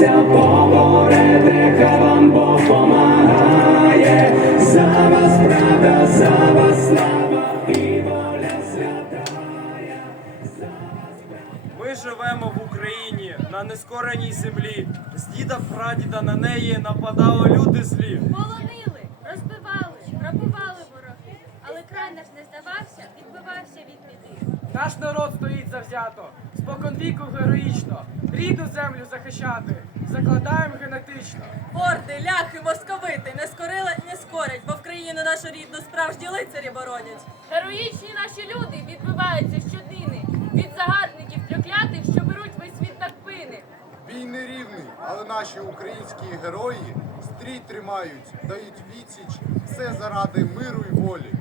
Моліться, поборете, хай вам Бог помагає. За вас правда, за вас слава і воля святая. Ми живемо в Україні на нескореній землі. З діда прадіда на неї нападали люди злі. Полонили, розбивали, грабували вороги, але край наш не здавався, відбивався від біди. Наш народ стоїть завзято, спокон віку героїчно, рідну землю захищати, закладаємо генетично. Орди, ляхи, московити не скорила, не скорять, бо в країну нашу рідну справжні лицарі боронять. Героїчні наші люди відбиваються щоднини від загарбників трьохлятих, що беруть весь світ на кпини. Бій не рівний, але наші українські герої стрій тримають, дають відсіч, все заради миру і волі.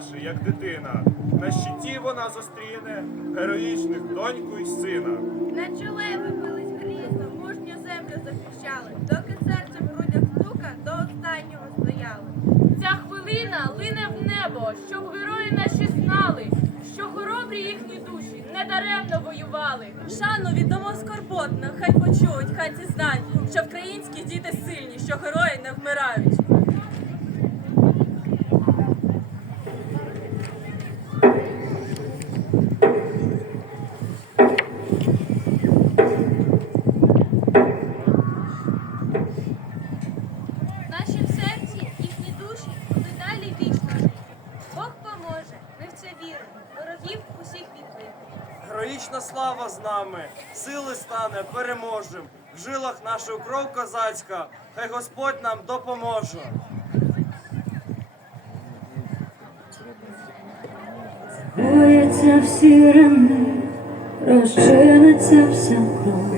Гірко як дитина. На щиті вона зустріне героїчних доньку й сина. На чоле ви бились грізно, мужню землю захищали, доки серце в грудях стука, до останнього стояли. Ця хвилина лине в небо, щоб герої наші знали, що хоробрі їхні душі недаремно воювали. Шану віддамо скорботно, хай почують, хай ці знають, що українські діти сильні, що герої не вмирають. Героїчна слава з нами, сили стане, переможем. В жилах наша кров козацька, хай Господь нам допоможе. Бояться всі рани, розчиниться вся кров.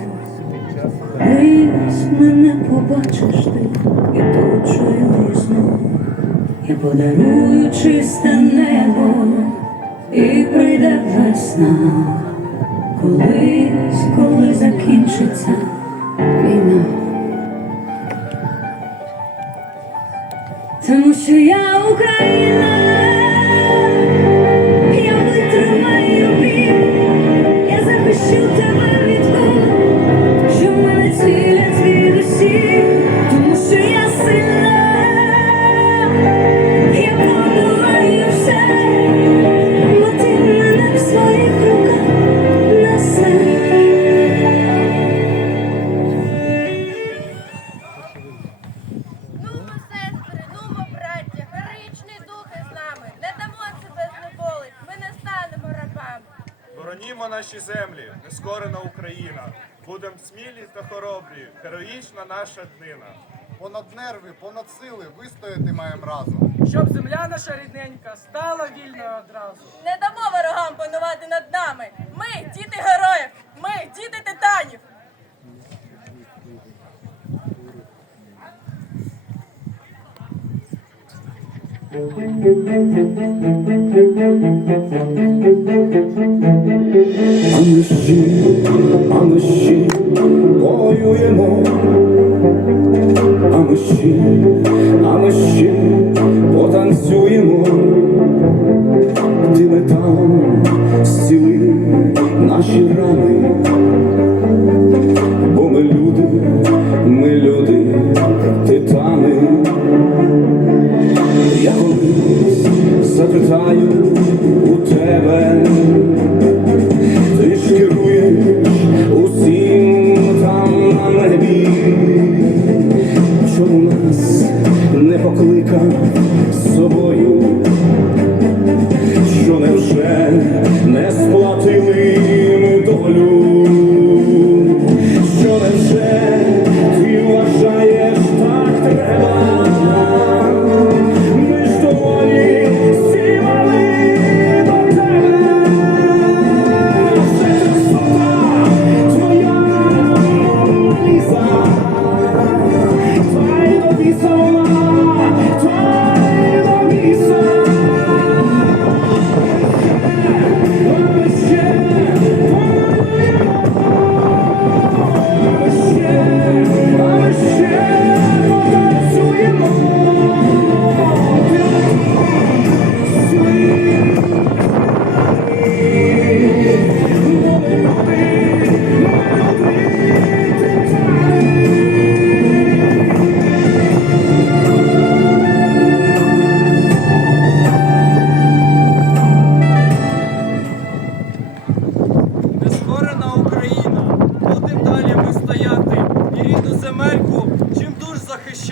Дивись, мене побачиш ти і почую знов. Я подарую чисте небо, і прийде весна. Колись, коли закінчиться війна. Тому що я Україна, Будем смілі та хоробрі, героїчна наша днина. Понад нерви, понад сили вистояти маємо разом. Щоб земля наша рідненька стала вільною одразу. Не дамо ворогам панувати над нами. Ми діти героїв, ми діти титанів. Ми ще воюємо, а ми ще, а ми ще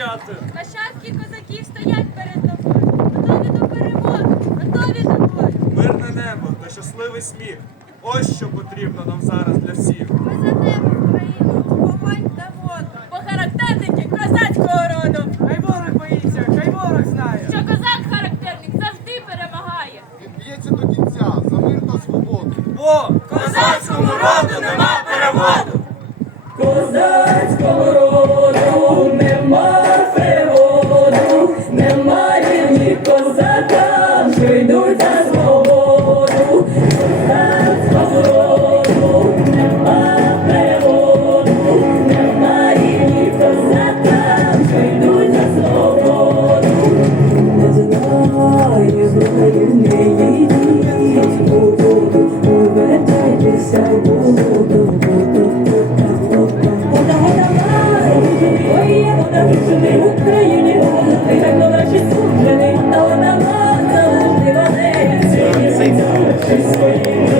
захищати. Нащадки козаків стоять перед тобою. Готові до перемоги, готові до бою. Мирне небо та щасливий сміх. Ось що потрібно нам зараз для всіх. Ти своїм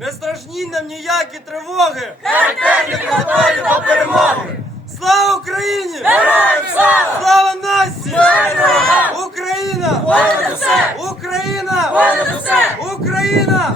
Не страшні нам ніякі тривоги! Характерні готові до перемоги! Слава Україні! Героям слава! Слава нації! Україна! Україна! Україна! Україна!